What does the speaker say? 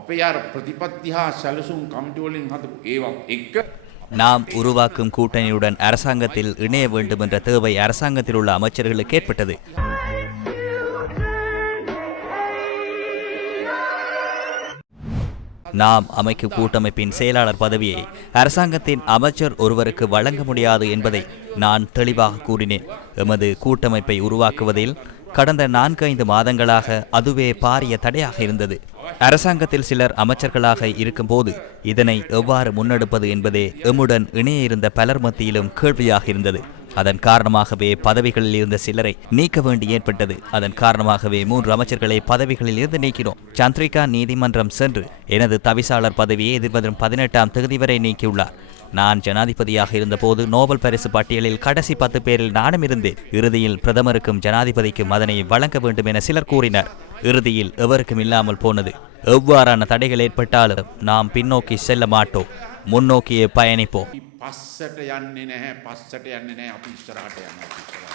අපේ අර ප්‍රතිපත්ති හා සැලසුම් කමිටු වලින් හදපු ඒවත් එක්ක நாம் உருவாக்கும் கூட்டணியுடன் அரசாங்கத்தில் இணைய வேண்டும் என்ற தேவை அரசாங்கத்தில் உள்ள அமைச்சர்களுக்கு ஏற்பட்டது. நாம் அமைக்கும் கூட்டமைப்பின் செயலாளர் பதவியை அரசாங்கத்தின் அமைச்சர் ஒருவருக்கு வழங்க முடியாது என்பதை நான் தெளிவாக கூறினேன். எமது கூட்டமைப்பை உருவாக்குவதில் கடந்த 4-5 மாதங்களாக அதுவே பாரிய தடையாக இருந்தது. அரசாங்கத்தில் சிலர் அமைச்சர்களாக இருக்கும்போது இதனை எவ்வாறு முன்னெடுப்பது என்பதே எம்முடன் இணைய இருந்த பலர் மத்தியிலும் கேள்வியாக இருந்தது. அதன் காரணமாகவே பதவிகளில் இருந்த சிலரை நீக்க வேண்டி ஏற்பட்டது. அதன் காரணமாகவே 3 அமைச்சர்களை பதவிகளில் இருந்து நீக்கினோம். சந்திரிகா நீதிமன்றம் சென்று எனது தவிசாளர் பதவியை எதிர்வரும் 18ஆம் தேதி வரை நீக்கியுள்ளார். நான் ஜனாதிபதியாக இருந்தபோது நோபல் பரிசு பட்டியலில் கடைசி 10 பேரில் நானும் இருந்தேன். இறுதியில் பிரதமருக்கும் ஜனாதிபதிக்கும் அதனை வழங்க வேண்டும் என சிலர் கூறினர். இறுதியில் எவருக்கும் இல்லாமல் போனது. எவ்வாறான தடைகள் ஏற்பட்டாலும் நாம் பின்னோக்கி செல்ல மாட்டோம், முன்னோக்கியே பயணிப்போம். පස්සට යන්නේ නැහැ අපි ඉස්සරහට යනවා.